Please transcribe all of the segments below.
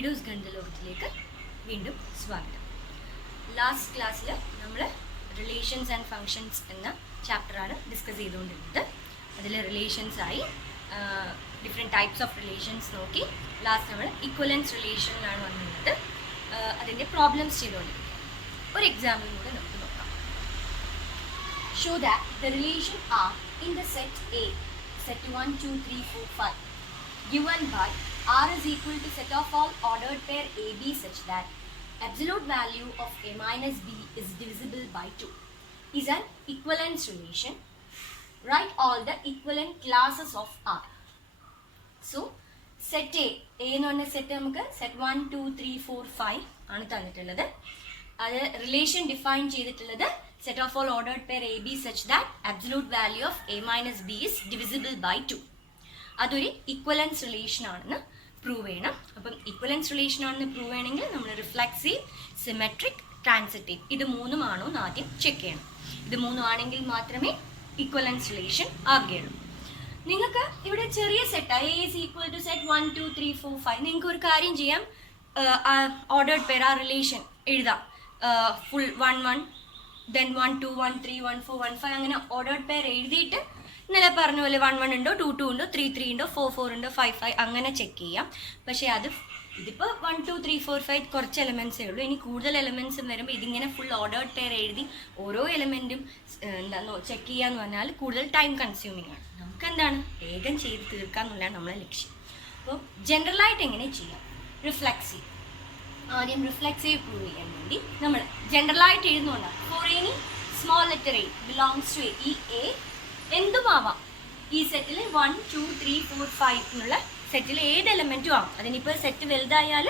ഫിഡോസ് ഗണിതലോകത്തിലേക്ക് വീണ്ടും സ്വാഗതം. ലാസ്റ്റ് ക്ലാസ്സിൽ നമ്മൾ റിലേഷൻസ് ആൻഡ് ഫങ്ഷൻസ് എന്ന ചാപ്റ്ററാണ് ഡിസ്കസ് ചെയ്തുകൊണ്ടിരുന്നത്. അതിൽ റിലേഷൻസായി ഡിഫറെൻറ്റ് ടൈപ്സ് ഓഫ് റിലേഷൻസ് നോക്കി. ലാസ്റ്റ് നമ്മൾ ഇക്വലൻസ് റിലേഷനിലാണ് വന്നിരുന്നത്. അതിൻ്റെ പ്രോബ്ലംസ് ചെയ്തുകൊണ്ടിരിക്കുക. ഒരു എക്സാമ്പിൾ കൂടെ നമുക്ക് നോക്കാം. Show that the relation are in the set A, set 1, 2, 3, 4, 5 given by R is equal to set of all ordered pair AB such that absolute value of A minus B is divisible by 2 is an equivalence relation. Write all the equivalent classes of R. So set A എന്ന് പറഞ്ഞ set നമുക്ക് set 1, 2, 3, 4, 5 ആണ് തന്നിട്ടുള്ളത്. അത് relation define ചെയ്തിട്ടുള്ളത് set of all ordered pair AB such that absolute value of A minus B is divisible by 2. അതൊരു ഇക്വലൻസ് relation ആണെന്ന് prove ചെയ്യണം. അപ്പം ഇക്വലൻസ് റിലേഷൻ ആണെന്ന് പ്രൂവ് ചെയ്യണമെങ്കിൽ നമ്മൾ റിഫ്ലെക്സീവ്, സിമെട്രിക്, ട്രാൻസിറ്റീവ് ഇത് മൂന്നുമാണോ എന്ന് ആദ്യം ചെക്ക് ചെയ്യണം. ഇത് മൂന്നും ആണെങ്കിൽ മാത്രമേ ഇക്വലൻസ് റിലേഷൻ ആവുകയുള്ളൂ. നിങ്ങൾക്ക് ഇവിടെ ചെറിയ set A is equal to set 1, 2, 3, 4, 5 നിങ്ങൾക്ക് ഒരു കാര്യം ചെയ്യാം. ഓർഡേർഡ് പെയർ ആ റിലേഷൻ എഴുതാം. ഫുൾ 1, 1 then 1, 2, 1, 3, 1, 4, 1, 5 അങ്ങനെ ഓർഡേർഡ് പെയർ എഴുതിയിട്ട് ഇന്നലെ പറഞ്ഞ പോലെ 1, 1 ഉണ്ടോ, 2, 2 ഉണ്ടോ, 3, 3 ഉണ്ടോ, 4, 4 ഉണ്ടോ, 5, 5 അങ്ങനെ ചെക്ക് ചെയ്യാം. പക്ഷേ ഇതിപ്പോൾ 1, 2, 3, 4, 5 കുറച്ച് എലമെൻറ്റ്സേ ഉള്ളൂ. ഇനി കൂടുതൽ എലമെൻറ്റ്സും വരുമ്പോൾ ഇതിങ്ങനെ ഫുൾ ഓർഡേർഡ് പെയർ എഴുതി ഓരോ എലമെൻറ്റും എന്താണോ ചെക്ക് ചെയ്യാന്ന് പറഞ്ഞാൽ കൂടുതൽ ടൈം കൺസ്യൂമിങ് ആണ്. നമുക്ക് എന്താണ് വേഗം ചെയ്ത് തീർക്കാമെന്നുള്ളതാണ് നമ്മളെ ലക്ഷ്യം. അപ്പോൾ ജനറലായിട്ട് എങ്ങനെ ചെയ്യാം? റിഫ്ലെക്സീവ്. ആദ്യം റിഫ്ലെക്സീവ് പ്രൂവ് ചെയ്യാൻ വേണ്ടി നമ്മൾ ജനറലായിട്ട് എഴുതുന്നുണ്ടാണ്. For any small letter a belongs to a, ഈ എ എന്തുമാവാം. ഈ സെറ്റിൽ 1, 2, 3, 4, 5 എന്നുള്ള സെറ്റിൽ ഏത് എലമെൻറ്റും ആവാം. അതിനിപ്പോൾ സെറ്റ് വലുതായാൽ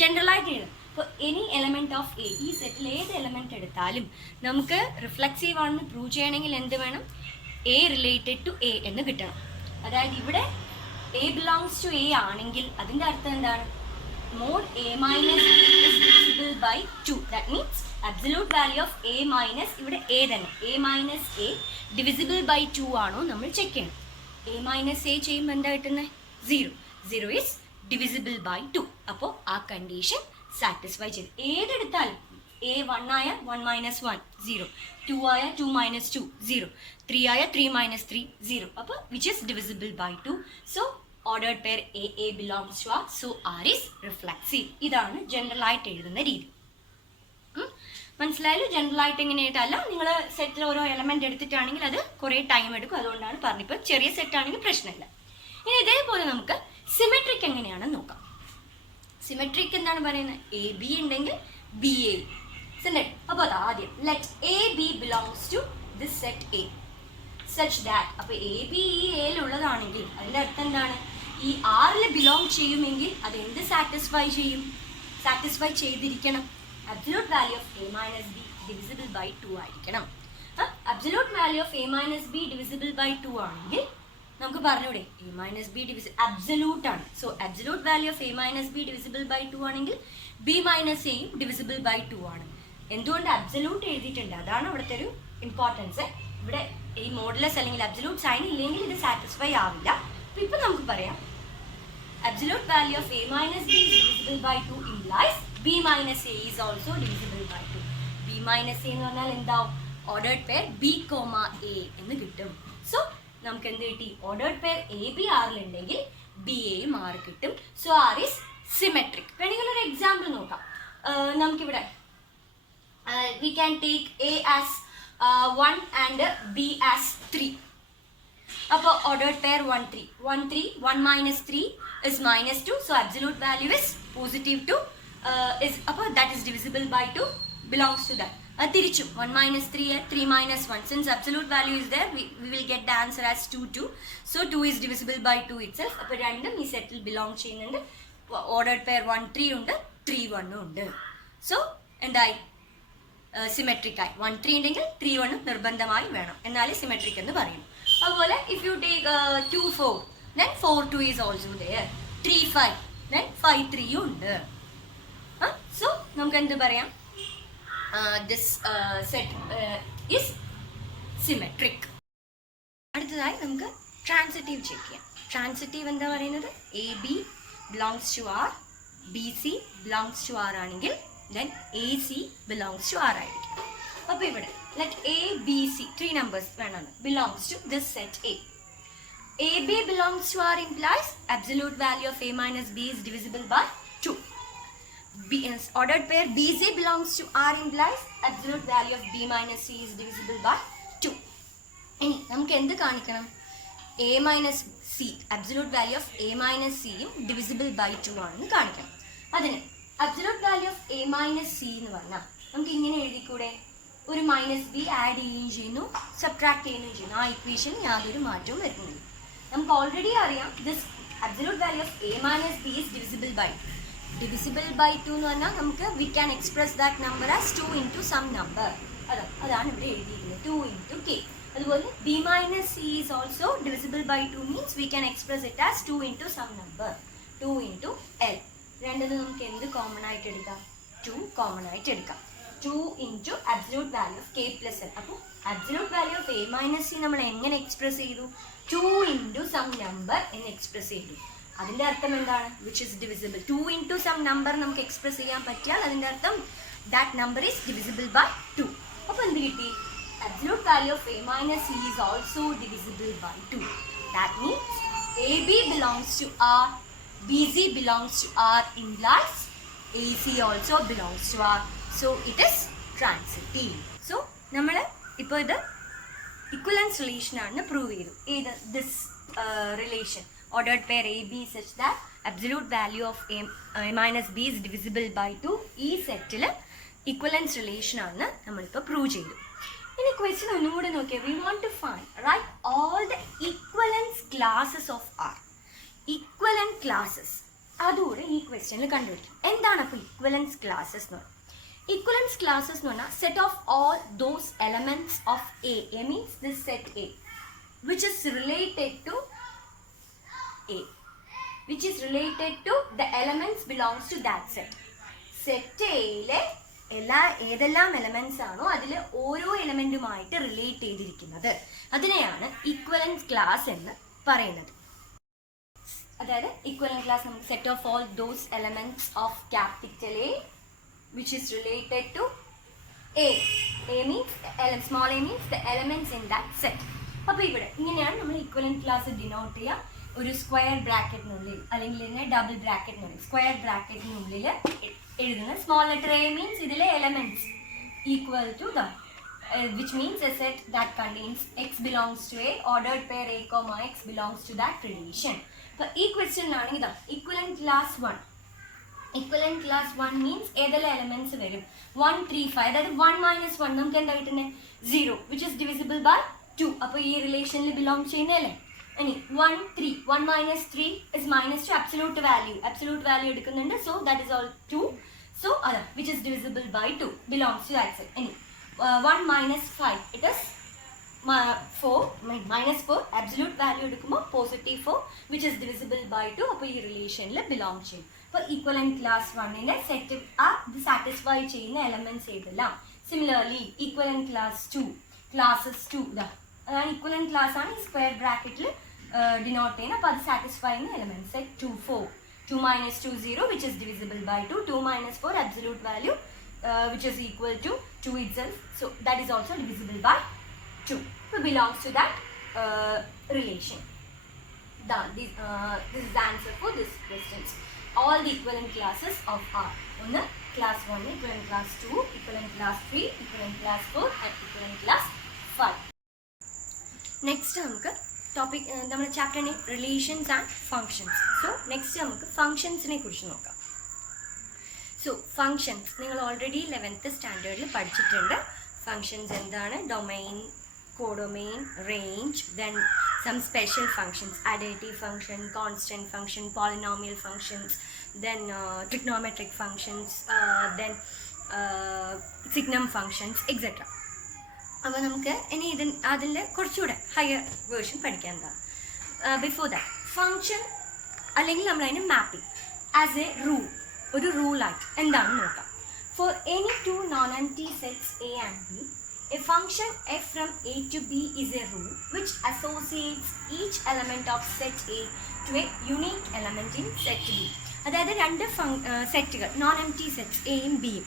ജനറലായിട്ട് എഴുതാം. അപ്പോൾ എനി എലമെൻറ്റ് ഓഫ് എ, ഈ സെറ്റിൽ ഏത് എലമെൻറ്റ് എടുത്താലും നമുക്ക് റിഫ്ലെക്സീവ് ആണെന്ന് പ്രൂവ് ചെയ്യണമെങ്കിൽ എന്ത് വേണം? എ റിലേറ്റഡ് ടു എ എന്ന് കിട്ടണം. അതായത് ഇവിടെ എ ബിലോങ്സ് ടു എ ആണെങ്കിൽ അതിൻ്റെ അർത്ഥം എന്താണ്? mod A minus B is divisible by 2. That means absolute value of A minus ഇവിടെ A തന്നെ, A minus A divisible by 2 ആണോ നമ്മൾ ചെക്ക് ചെയ്യണം. A minus A ചെയ്യുമ്പോൾ എന്താ കിട്ടുന്നത്? 0. 0 is divisible by 2. അപ്പോൾ ആ കണ്ടീഷൻ സാറ്റിസ്ഫൈ ചെയ്ത് ഏതെടുത്താലും A 1 ആയ 1 minus 1 0, 2 ആയ 2 minus 2 0, 3 ആയ 3 minus 3 0. അപ്പോൾ which is divisible by 2. So ordered pair A belongs to R, so R is reflexive. ഇതാണ് ജനറൽ ആയിട്ട് എഴുതുന്ന രീതി. മനസ്സിലായാലും ജനറൽ ആയിട്ട് എങ്ങനെ എഴുതാല്ല. നിങ്ങൾ സെറ്റിൽ ഓരോ എലമെന്റ് എടുത്തിട്ടാണെങ്കിൽ അത് കുറേ ടൈം എടുക്കും. അതുകൊണ്ടാണ് പറഞ്ഞിപ്പോൾ ചെറിയ സെറ്റ് ആണെങ്കിൽ പ്രശ്നമില്ല. ഇനി ഇതേപോലെ നമുക്ക് സിമെട്രിക് എങ്ങനെയാണെന്ന് നോക്കാം. സിമെട്രിക് എന്താണ് പറയുന്നത്? എ ബി ഉണ്ടെങ്കിൽ ബി എ സിമെട്രിക്. അപ്പോൾ അത് ആദ്യം let A B belongs to this set A such that. അപ്പോൾ എ ബി ഈ എയിലുള്ളതാണെങ്കിൽ അതിൻ്റെ അർത്ഥം എന്താണ്? ഈ ആറിൽ ബിലോങ് ചെയ്യുമെങ്കിൽ അത് എന്ത് സാറ്റിസ്ഫൈ ചെയ്യും? സാറ്റിസ്ഫൈ ചെയ്തിരിക്കണം. Absolute value of A minus B divisible by 2 ആയിരിക്കണം. Absolute value of A minus B divisible by 2 ആണെങ്കിൽ നമുക്ക് പറഞ്ഞൂടെ എ മൈനസ് ബി അബ്സല്യൂട്ട് ആണ്. So absolute value of A minus B divisible by 2 ആണെങ്കിൽ B minus എയും divisible by 2 ആണ്. എന്തുകൊണ്ട് absolute എഴുതിയിട്ടുണ്ട്? അതാണ് ഇവിടുത്തെ ഒരു ഇമ്പോർട്ടൻസ്. ഇവിടെ ഈ മോഡുലസ് അല്ലെങ്കിൽ അബ്സല്യൂട്ട് സൈൻ ഇല്ലെങ്കിൽ ഇത് സാറ്റിസ്ഫൈ ആവില്ല. അപ്പോൾ ഇപ്പം നമുക്ക് പറയാം absolute value of A minus B is divisible by 2 implies B minus A is also divisible by 2. B minus A എന്ന് പറഞ്ഞാൽ എന്താവും? ഓർഡേർഡ് പെയർ B, A എന്ന് കിട്ടും. സോ നമുക്ക് എന്ത് കിട്ടി? ഓർഡേർഡ് പെയർ എ ബി ആറിലുണ്ടെങ്കിൽ ബി എയും ആറ് കിട്ടും. So R is symmetric. വേണമെങ്കിൽ ഒരു എക്സാമ്പിൾ നോക്കാം. നമുക്കിവിടെ we can take A as 1 and B as 3. അപ്പോൾ ordered pair 1, 3 1, 3 1 minus 3 is minus 2. So absolute value is positive 2 is അപ്പോൾ that is divisible by 2 belongs to that. തിരിച്ചു 1 minus 3 3 minus 1. Since absolute value is there, we will get the answer as 2, 2. So 2 is divisible by 2 itself. അപ്പോൾ രണ്ടും ഈ സെറ്റിൽ belong ചെയ്യുന്നുണ്ട്. Ordered pair 1, 3 ഉണ്ട്, 3, 1 ഉണ്ട്. So എന്തായി? Symmetric ആയി. 1, 3 ഉണ്ടെങ്കിൽ 3, 1 നിർബന്ധമായി വേണം, എന്നാലേ സിമെട്രിക് എന്ന് പറയും. അതുപോലെ if you take 2, 4 then 4, 2 is also there. 3, 5 then 5, 3 ഉണ്ട്. സോ നമുക്ക് എന്ത് പറയാം? This set is symmetric. അടുത്തതായി നമുക്ക് ട്രാൻസിറ്റീവ് ചെക്ക് ചെയ്യാം. ട്രാൻസിറ്റീവ് എന്താ പറയുന്നത്? A B belongs to R, B C belongs to R ആണെങ്കിൽ then a c belongs to R ആയിരിക്കും. അപ്പോൾ ഇവിടെ let A B c 3 numbers വേണം belongs to this set A. AB belongs to R implies absolute value of A minus B is divisible by 2. Ordered pair BC belongs to R implies absolute value of B minus C is divisible by 2. ഇനി നമുക്ക് എന്ത് കാണിക്കണം? A minus C, absolute value of A minus C യും divisible by 2 ആണെന്ന് കാണിക്കണം. അതിന് absolute value of A minus C എന്ന് പറഞ്ഞാൽ നമുക്ക് ഇങ്ങനെ എഴുതിക്കൂടെ? ഒരു മൈനസ് ബി ആഡ് ചെയ്യുകയും ചെയ്യുന്നു, സബ്ട്രാക്ട് ചെയ്യുകയും ചെയ്യുന്നു. ആ ഇക്വേഷൻ യാതൊരു മാറ്റവും വരുന്നില്ല. നമുക്ക് ഓൾറെഡി അറിയാം this absolute value of A minus b is divisible by 2. Divisible by 2 എന്ന് പറഞ്ഞാൽ നമുക്ക് we can express that number as 2 into some number. അതാണ് ഇവിടെ എഴുതിയിരിക്കുന്നത്, 2 ഇൻറ്റു കെ. അതുപോലെ b minus c is also divisible by 2 means we can express it as 2 into some number, 2 into l. രണ്ടത് നമുക്ക് എന്ത് കോമൺ ആയിട്ട് എടുക്കാം? 2 കോമൺ ആയിട്ട് എടുക്കാം. 2 into absolute value of k plus l. അപ്പോൾ absolute value of A minus c നമ്മൾ എങ്ങനെ എക്സ്പ്രസ് ചെയ്തു? 2 ഇൻറ്റു സം നമ്പർ എന്ന് എക്സ്പ്രസ് ചെയ്തു. അതിൻ്റെ അർത്ഥം എന്താണ്? Which is divisible. 2 into some number നമുക്ക് എക്സ്പ്രസ് ചെയ്യാൻ പറ്റിയാൽ അതിൻ്റെ അർത്ഥം that number is divisible by 2. അപ്പോൾ എന്ത് കിട്ടി? Absolute value of A minus c is also divisible by 2. That means a B belongs to R, B C belongs to R implies A C also belongs to R. So it is transitive. So നമ്മൾ ഇപ്പോൾ ഇത് equivalence relation ആണെന്ന് prove ചെയ്തു. ഏത്? This relation ordered pair AB such that absolute value of A minus B is divisible by 2. ഈ സെറ്റിൽ ഇക്വലൻസ് relation ആണെന്ന് നമ്മളിപ്പോൾ prove ചെയ്തു. ഇനി ക്വസ്റ്റ്യൻ ഒന്നും കൂടെ നോക്കിയാൽ we want to find right all the equivalence classes of R. Equivalent classes അതുകൂടെ ഈ ക്വസ്റ്റ്യനിൽ കണ്ടുപിടിക്കും. എന്താണ് അപ്പോൾ ഇക്വലൻസ് ക്ലാസസ് എന്ന് പറയുന്നത്? Equivalence classes എന്ന് പറഞ്ഞാൽ set of all those elements of A. A means this set A which is related to A, which is related to the elements belongs to that set. Set Aയിലെ ഏതെല്ലാം elements ആണോ അതിൽ ഓരോ എലമെന്റുമായിട്ട് relate ചെയ്തിരിക്കുന്നത് അതിനെയാണ് ഇക്വലൻസ് class എന്ന് പറയുന്നത്. അതായത് equivalent class നമുക്ക് set of all those elements of capital A which is related to A. A means small a means the elements in that set. അപ്പോൾ ഇവിടെ ഇങ്ങനെയാണ് നമ്മൾ ഇക്വലൻറ്റ് ക്ലാസ് ഡിനോട്ട് ചെയ്യുക. ഒരു സ്ക്വയർ ബ്രാക്കറ്റിനുള്ളിൽ അല്ലെങ്കിൽ ഇതിനെ ഡബിൾ ബ്രാക്കറ്റിനുള്ളിൽ സ്ക്വയർ ബ്രാക്കറ്റിനുള്ളിൽ എഴുതുന്ന സ്മോൾ ലെറ്റർ A മീൻസ് ഇതിലെ elements equal to the which means a set that contains x belongs to A, ordered pair A, x belongs to that relation. അപ്പോൾ ഈ ക്വസ്റ്റ്യനിലാണെങ്കിൽ ഇതാ equivalent class 1. Equivalent class 1 means ഏതെല്ലാം elements വരും? 1 3 5. അതായത് 1 minus 1 നമുക്ക് എന്താ കിട്ടുന്നത്? 0 വിച്ച് ഇസ് ഡിവിസിബിൾ ബൈ 2. അപ്പോൾ ഈ റിലേഷനിൽ ബിലോങ് ചെയ്യുന്നതല്ലേ? ഇനി 1 3. 1 minus 3 is minus two absolute value എടുക്കുന്നുണ്ട്. So that is all 2. So അതാ which is divisible by 2 belongs to that set. ഇനി 1 minus 5 it is 4 minus 4 absolute value എടുക്കുമ്പോൾ positive 4 which is divisible by 2. അപ്പോൾ ഈ റിലേഷനിൽ belong ചെയ്യും. അപ്പോൾ equivalent class 1ന്റെ സെറ്റ് ഇത് സാറ്റിസ്ഫൈ ചെയ്യുന്ന എലമെന്റ്സ് ഏതെല്ലാം? സിമിലർലി ഈക്വലൻറ്റ് ക്ലാസ് 2 ക്ലാസസ് 2 അതാണ് ഈക്വലൻറ്റ് ക്ലാസ് ആണ് ഈ സ്ക്വയർ ബ്രാക്കറ്റിൽ ഡിനോട്ട് ചെയ്യുന്നത്. അപ്പോൾ അത് സാറ്റിസ്ഫൈ ചെയ്യുന്ന elements set 2 4. 2 minus 2 0 which is divisible by 2. 2 minus 4 absolute value which is equal to 2 itself. So that is also divisible by 2. So belongs to that relation. This is the answer for this questions. All the equivalent classes of R. On the class 1, equivalent class 2, equivalent class 3, equivalent class 4 and equivalent class 5. Next നമുക്ക് topic നമ്മുടെ chapter name relations and functions. So next നമുക്ക് ഫങ്ഷൻസിനെ കുറിച്ച് നോക്കാം. So functions നിങ്ങൾ already 11th സ്റ്റാൻഡേർഡിൽ പഠിച്ചിട്ടുണ്ട്. Functions എന്താണ്? Domain, codomain, range, then some special functions, additive function, constant function, polynomial functions, then trigonometric functions, then signum functions etcetera. അപ്പോൾ നമുക്ക് ഇനി അതിൻ്റെ കുറച്ചുകൂടെ ഹയർ വേർഷൻ പഠിക്കേണ്ടതാണ്. ബിഫോർ ദാറ്റ് ഫങ്ഷൻ അല്ലെങ്കിൽ നമ്മളതിന് മാപ്പിംഗ് ആസ് എ റൂൾ, ഒരു റൂളായിട്ട് എന്താണെന്ന് നോക്കാം. Four any two non empty sets A and B, a function f from a to b is a rule which associates each element of set A to a unique element in set B. അതായത് രണ്ട് സെറ്റുകൾ, non empty sets എയും ബിയും.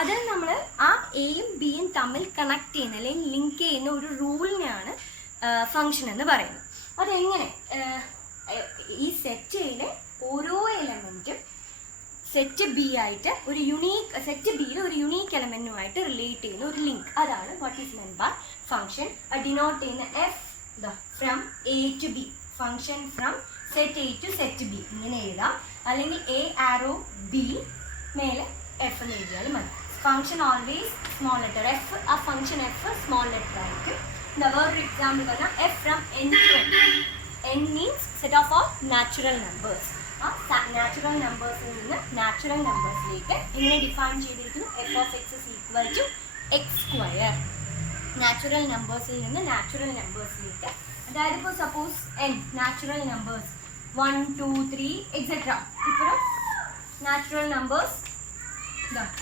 അതിൽ നമ്മൾ ആ എയും ബിയും തമ്മിൽ കണക്ട് ചെയ്യുന്ന അല്ലെങ്കിൽ ലിങ്ക് ചെയ്യുന്ന ഒരു റൂളിനെയാണ് ഫംഗ്ഷൻ എന്ന് പറയുന്നത്. അതെങ്ങനെ? ഈ സെറ്റ് എയിലെ ഓരോ എലമെൻറ്റും സെറ്റ് ബി ആയിട്ട് ഒരു യുണീക്ക്, സെറ്റ് ബിയിൽ ഒരു യുണീക്ക് എലമെൻറ്റുമായിട്ട് റിലേറ്റ് ചെയ്യുന്ന ഒരു ലിങ്ക്, അതാണ് what is meant by function. Denote ചെയ്യുന്ന f from A to B, function from set A to set B ഇങ്ങനെ എഴുതാം. അല്ലെങ്കിൽ എ ആരോ ബി മേലെ എഫ് എന്ന് എഴുതിയാലും മതി. Function always small letter f, ആ ഫംഗ്ഷൻ എഫ് സ്മോൾ ലെറ്റർ ആയിരിക്കും. വേറൊരു എക്സാമ്പിൾ പറഞ്ഞാൽ f from N to N. N means set of all natural numbers. ആ നാച്ചുറൽ നമ്പേഴ്സിൽ നിന്ന് നാച്ചുറൽ നമ്പേഴ്സിലേക്ക് എങ്ങനെ ഡിഫൈൻ ചെയ്തിരിക്കുന്നു? F of X is equal to X square. Natural നമ്പേഴ്സിൽ നിന്ന് നാച്ചുറൽ നമ്പേഴ്സിലേക്ക്, അതായത് ഇപ്പോൾ suppose N natural numbers 1 2 3 etcetera. ഇപ്പോൾ നാച്ചുറൽ നമ്പേഴ്സ്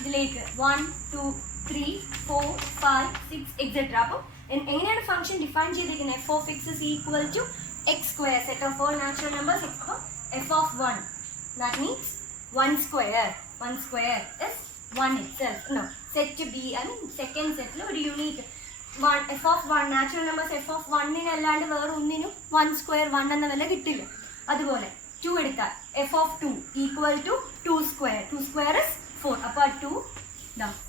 ഇതിലേക്ക് 1 2 3 4 5 6 എക്സെട്ര. അപ്പോൾ എങ്ങനെയാണ് ഫംഗ്ഷൻ ഡിഫൈൻ ചെയ്തിരിക്കുന്നത്? F of X is equal to X square, set of all natural numbers. അപ്പോൾ F of 1, that means 1 square. 1 square is 1 itself. No, set B, I mean second set ഒരു unit F of 1, natural numbers F of 1 അല്ലാണ്ട് വേറെ ഒന്നിനും 1 square 1 എന്ന വില കിട്ടില്ല. അതുപോലെ 2 എടുത്താൽ F of 2 equal to 2 square. 2 square is 4. അപ്പോൾ 2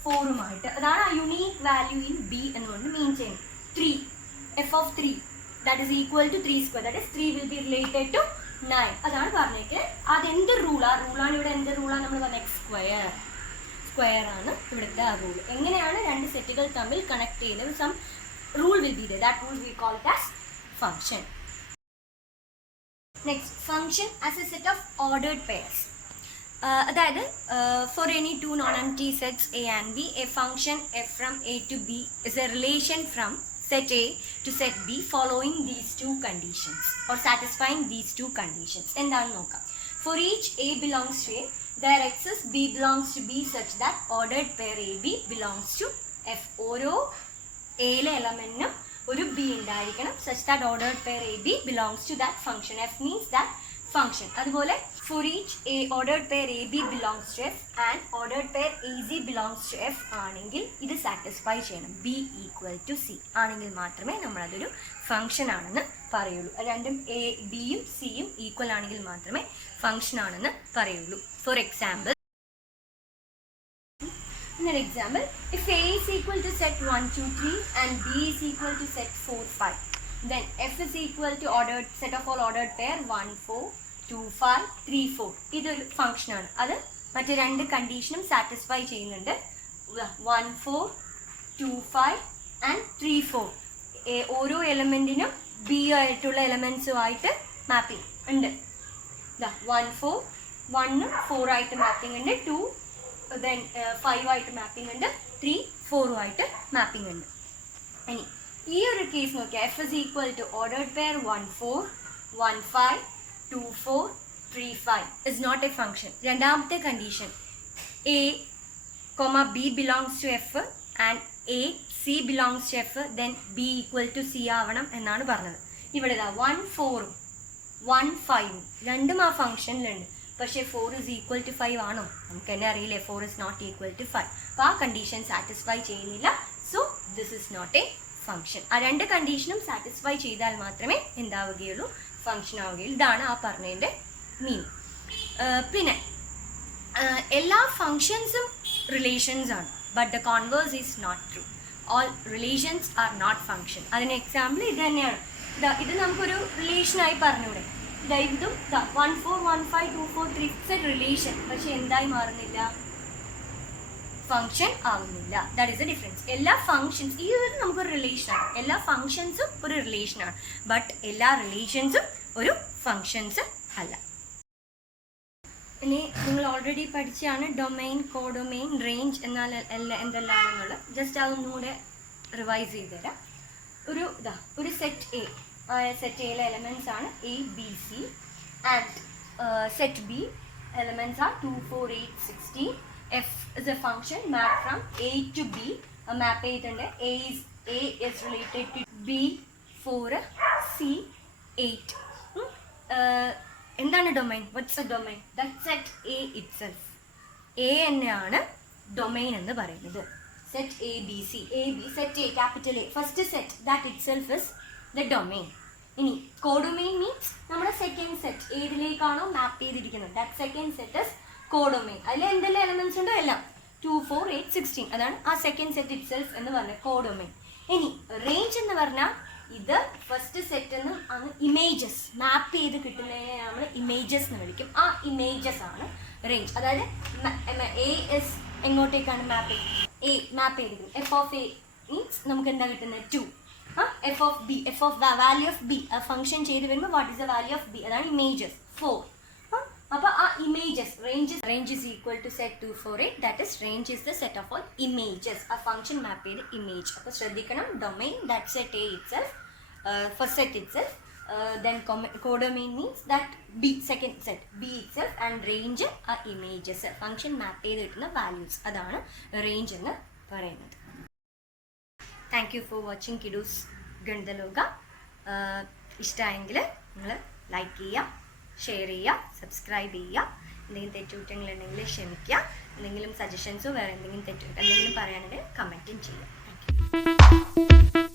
4ഉമായിട്ട്, അതാണ് ആ യുണീക്ക് വാല്യൂ ഇൻ ബി എന്നുകൊണ്ട് മീൻ ചെയ്യുന്നത്. 3 F of 3 that is equal to 3 square, that is 3 will be related to 9. അതാണ് പറഞ്ഞേക്ക്. അതെന്ത് റൂളാ? റൂളാണ് ഇവിടെ എന്ത് റൂളാണ് നമ്മൾ പറഞ്ഞത്? X square. സ്ക്വയർ ആണ് ഇവിടുത്തെ ആ റൂൾ. എങ്ങനെയാണ് രണ്ട് സെറ്റുകൾ തമ്മിൽ കണക്ട് ചെയ്യുന്നത്? Some rule will be that rule we call it as function. Next, function as a set of ordered pairs. അതായത് for any two non empty sets A and B, a function f from A to B is a relation from set A to set B following these two conditions or satisfying these two conditions. എന്താണ് നോക്കാം. For each A belongs to A, there exists B belongs to B such that ordered pair AB belongs to F. ഓരോ എയിലെ എലമെന്റിനും ഒരു B ഉണ്ടായിരിക്കണം, such that ordered pair AB belongs to that function. F means that function. അതുപോലെ for each A ordered pair AB belongs to F and ordered pair AZ belongs to F ആണെങ്കിൽ ഇത് satisfy ചെയ്യണം. B equal to C ആണെങ്കിൽ മാത്രമേ നമ്മളതൊരു function ആണെന്ന് പറയുള്ളൂ. രണ്ടും A ബിയും സിയും ഈക്വൽ ആണെങ്കിൽ മാത്രമേ ഫംഗ്ഷൻ ആണെന്ന് പറയുള്ളൂ. For example, another example, if A is equal to set 1 2 3 and B is equal to set 4 5, then F is equal to ordered set of all ordered pair 1 4 2 5 3 4. ഇതൊരു ഫംഗ്ഷൻ ആണ്. അത് മറ്റു രണ്ട് കണ്ടീഷനും സാറ്റിസ്ഫൈ ചെയ്യുന്നുണ്ട്. 1 4 2 5 and 3 4. ഓരോ എലമെന്റിനും B ആയിട്ടുള്ള എലമെന്റ്സുമായിട്ട് mapping ഉണ്ട്. 1 4 1 4 ആയിട്ട് മാപ്പിംഗ് ഉണ്ട്, 2 then 5 ആയിട്ട് മാപ്പിംഗ് ഉണ്ട്, 3 4 ആയിട്ട് മാപ്പിംഗ് ഉണ്ട്. ഇനി ഈ ഒരു കേസ് നോക്കിയാൽ f is equal to ordered pair 1 4 1 5 2 4 3 5 is not a function. രണ്ടാമത്തെ condition a B belongs to f and a c belongs to f, then b equal to c ആവണം എന്നാണ് പറഞ്ഞത്. ഇവിടെ 1 4 1 5 രണ്ടും ആ ഫംഗ്ഷനിലുണ്ട്. പക്ഷേ 4 is equal to 5 ആണോ? നമുക്ക് തന്നെ അറിയില്ലേ 4 is not equal to 5. അപ്പോൾ ആ കണ്ടീഷൻ സാറ്റിസ്ഫൈ ചെയ്യുന്നില്ല. So this is not a function. ആ രണ്ട് കണ്ടീഷനും സാറ്റിസ്ഫൈ ചെയ്താൽ മാത്രമേ എന്താവുകയുള്ളൂ? ഫംഗ്ഷൻ ആവുകയുള്ളൂ. ഇതാണ് ആ പറഞ്ഞതിൻ്റെ മീനിങ്. പിന്നെ എല്ലാ ഫങ്ഷൻസും റിലേഷൻസ് ആണ്, but the converse is not true. All relations are not function. അതിന് എക്സാമ്പിൾ ഇത് തന്നെയാണ്. ഇത് നമുക്കൊരു റിലേഷനായി പറഞ്ഞൂടെ? ഇതും 1 4 1 5 2 4 3 ഇറ്റ്സ് എ റിലേഷൻ. പക്ഷെ എന്തായി മാറുന്നില്ല? ഫംഗ്ഷൻ ആവുന്നില്ല. That is A difference. എല്ലാ ഫങ്ഷൻസ്, ഈ ഒരു നമുക്കൊരു റിലേഷനാണ്. എല്ലാ ഫങ്ഷൻസും ഒരു റിലേഷനാണ്, ബട്ട് എല്ലാ റിലേഷൻസും ഒരു ഫങ്ഷൻസ് അല്ല. ഇനി നിങ്ങൾ ഓൾറെഡി പഠിച്ചാണ് ഡൊമൈൻ, കോഡൊമൈൻ, റേഞ്ച് എന്നാൽ എന്തെല്ലാണെന്നുള്ളത്. ജസ്റ്റ് അതൊന്നുകൂടെ റിവൈസ് ചെയ്ത് തരാം. ഒരു സെറ്റ് എ, സെറ്റ് എയിലെ എലമെൻറ്റ്സ് ആണ് a B c, and set B elements are 2 4 8 16. F is a function map from A to B. Map ചെയ്തിട്ടുണ്ട്. A is related to B 4 C 8. എന്താണ് domain? What's a domain? That set A itself. എ തന്നെയാണ് domain എന്ന് പറയുന്നത്. Set A B C, A B, set A capital A, first set that itself is the domain. ഇനി codomain means നമ്മുടെ second set ഏതിലേക്കാണോ മാപ്പ് ചെയ്തിരിക്കുന്നത്, that second set is codomain. അതിൽ എന്തെല്ലാം elements ഉണ്ടോ എല്ലാം 2, 4, 8, 16 അതാണ് ആ സെക്കൻഡ് സെറ്റ് ഇറ്റ്സെൽഫ് എന്ന് പറഞ്ഞ കോഡൊമൈൻ. ഇനി റേഞ്ച് എന്ന് പറഞ്ഞാൽ ഇത് ഫസ്റ്റ് സെറ്റ് എന്ന് അങ്ങ് ഇമേജസ് മാപ്പ് ചെയ്ത് കിട്ടുന്നതിനെ നമ്മൾ ഇമേജസ് എന്ന് വിളിക്കും. ആ ഇമേജസ് ആണ് റേഞ്ച്. അതായത് എ എസ് എങ്ങോട്ടേക്കാണ് മാപ്പ് ചെയ്ത് എ മാപ്പ് ചെയ്തിരിക്കുന്നത്. എഫ് ഓഫ് എ മീൻസ് നമുക്ക് എന്താ കിട്ടുന്നത് 2. F of B, F of value of B function ചെയ്ത് വരുമ്പോൾ what is the value of B, അതാണ് ഇമേജസ് 4. അപ്പോൾ ആ images range is equal to set 2, 4, 8. That is range is the set of all images. ആ function map ചെയ്ത് image. അപ്പോൾ ശ്രദ്ധിക്കണം, domain that set A itself, first set itself, then codomain means that B, second set B itself, and range ആ images function map ചെയ്ത് കിട്ടുന്ന values, അതാണ് range എന്ന് പറയുന്നത്. Thank you for watching Kidoos Ganithaloka. ഇഷ്ടമായെങ്കിൽ നിങ്ങൾ ലൈക്ക് ചെയ്യുക, ഷെയർ ചെയ്യുക, സബ്സ്ക്രൈബ് ചെയ്യുക. എന്തെങ്കിലും തെറ്റുകുറ്റങ്ങളുണ്ടെങ്കിൽ ക്ഷമിക്കുക. എന്തെങ്കിലും സജഷൻസോ വേറെ എന്തെങ്കിലും എന്തെങ്കിലും പറയാനുണ്ടെങ്കിൽ കമൻറ്റും ചെയ്യുക. Thank you.